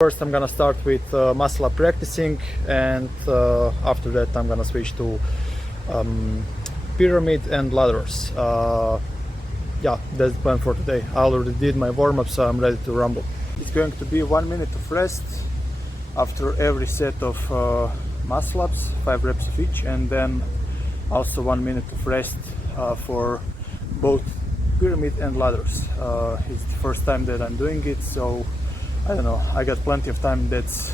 First I'm gonna start with muscle up practicing, and after that I'm gonna switch to pyramid and ladders. Yeah, that's the plan for today. I already did my warm-up, so I'm ready to rumble. It's going to be 1 minute of rest after every set of muscle ups, 5 reps of each, and then also 1 minute of rest for both pyramid and ladders. It's the first time that I'm doing it, so I don't know, I got plenty of time that's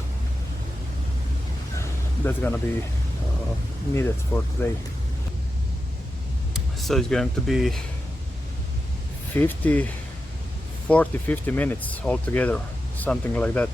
gonna be needed for today. So it's going to be 40-50 minutes altogether, something like that.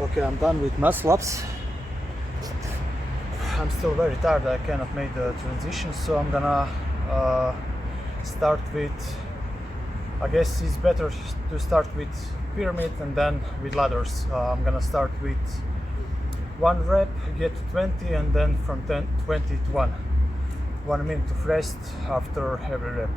Okay, I'm done with muscle ups. I'm still very tired, I cannot make the transition, so I'm gonna start with, I guess it's better to start with pyramid and then with ladders. I'm gonna start with 1 rep, get to 20, and then from 20 to 1. 1 minute of rest after every rep.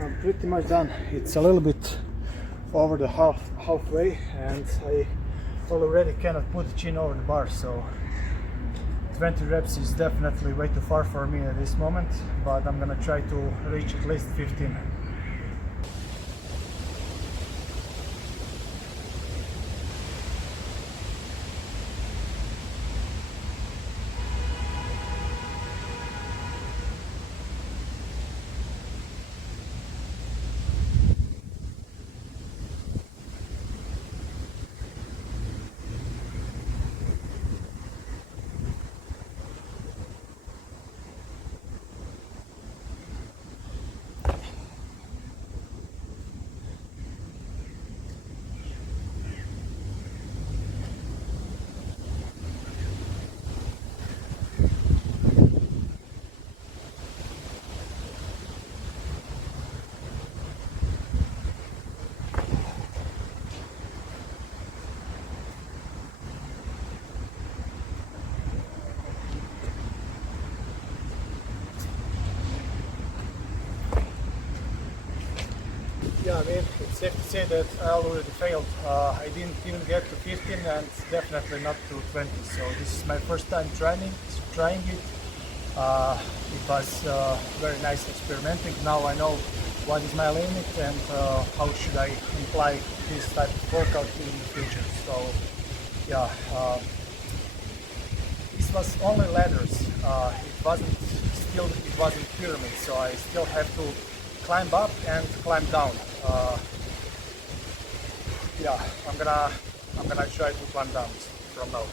I'm pretty much done. It's a little bit over the halfway, and I already cannot put the chin over the bar, so 20 reps is definitely way too far for me at this moment, but I'm gonna try to reach at least 15. Yeah, I mean, it's safe to say that I already failed. I didn't even get to 15 and definitely not to 20. So this is my first time trying it. It was very nice experimenting. Now I know what is my limit and how should I apply this type of workout in the future. So yeah, this was only ladders. It wasn't pyramid. So I still have to climb up and climb down. Yeah, I'm gonna try to climb down from now.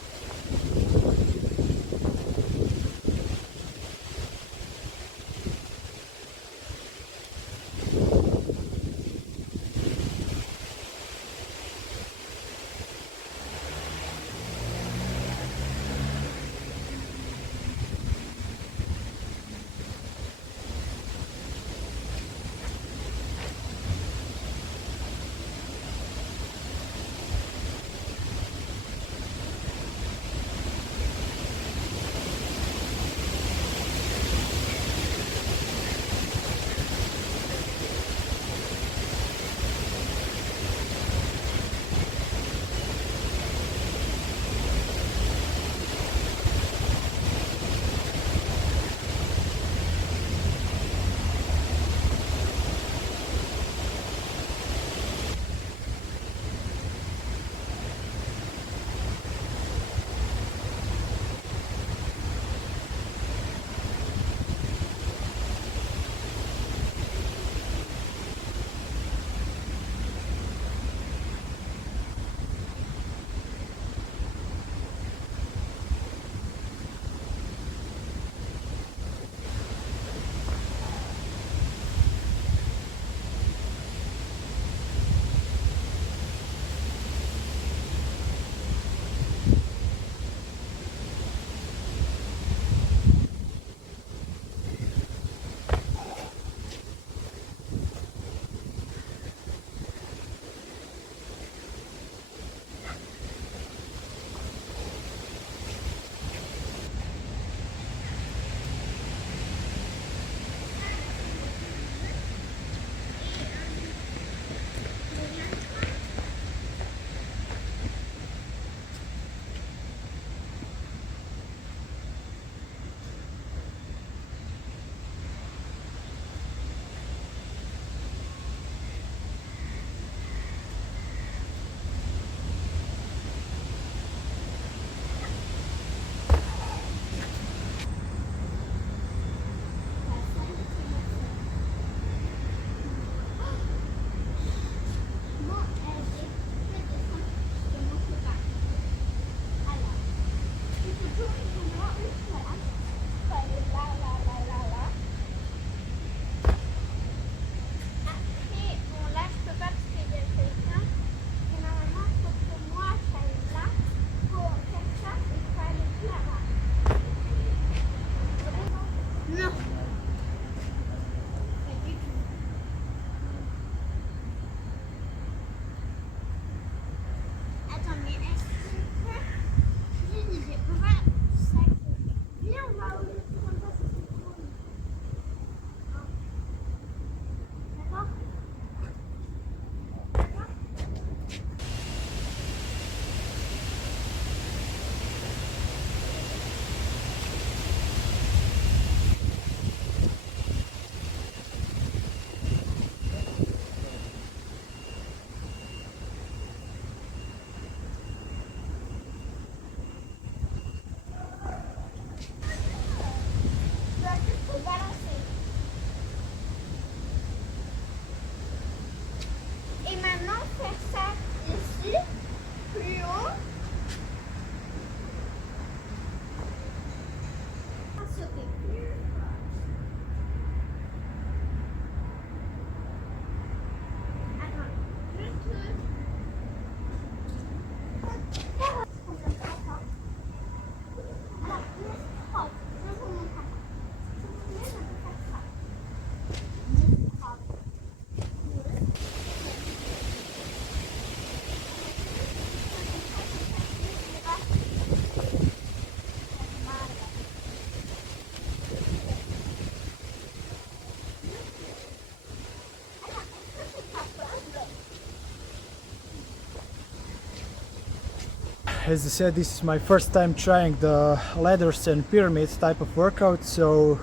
as I said, this is my first time trying the ladders and pyramids type of workout, so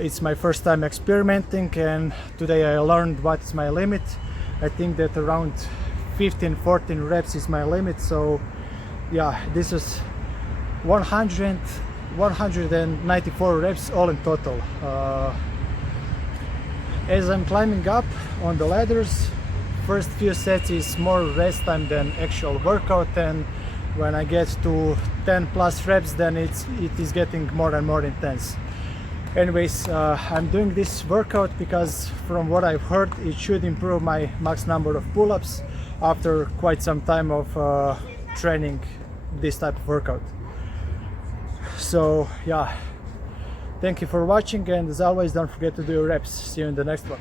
it's my first time experimenting, and today I learned what is my limit. I think that around 15-14 reps is my limit, so yeah, this is 194 reps all in total. As I'm climbing up on the ladders, first few sets is more rest time than actual workout, and when I get to 10 plus reps, then it is getting more and more intense. Anyways, I'm doing this workout because from what I've heard, it should improve my max number of pull-ups after quite some time of training this type of workout. So yeah, thank you for watching, and as always, don't forget to do your reps. See you in the next one.